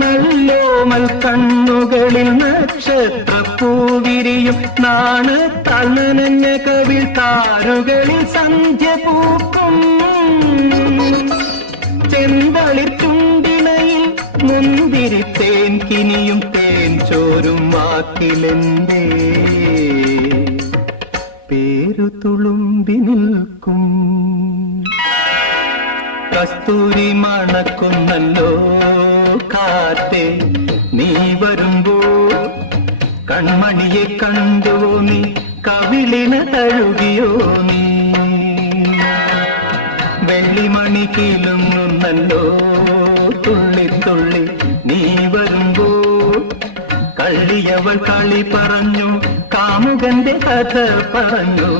നല്ലോമൽ കണ്ണുകളിൽ നക്ഷത്രപ്പൂവിരിയും നാണ് തളനഞ്ഞ കവിൾ താരുകളിൽ സന്ധ്യ പൂക്കും ചെന്തളിർ ചുണ്ടിണയിൽ മുന്തിരി തേൻ കിനിയും തേൻ ചോരും വാക്കിലെന്തേ പേരു തുളുമ്പി നിൽക്കും കസ്തൂരി മണക്കുന്നല്ലോ കാറ്റേ നീ വരുമ്പോ കൺമണിയെ കണ്ടുവോ നീ കവിളിന തഴുകിയോ നീ വെള്ളിമണി കിലുങ്ങുന്നല്ലോ തുള്ളി തുള്ളി നീ വരുമ്പോ കള്ളിയവൾ കളി പറഞ്ഞു കാമുകന്റെ കഥ പറഞ്ഞു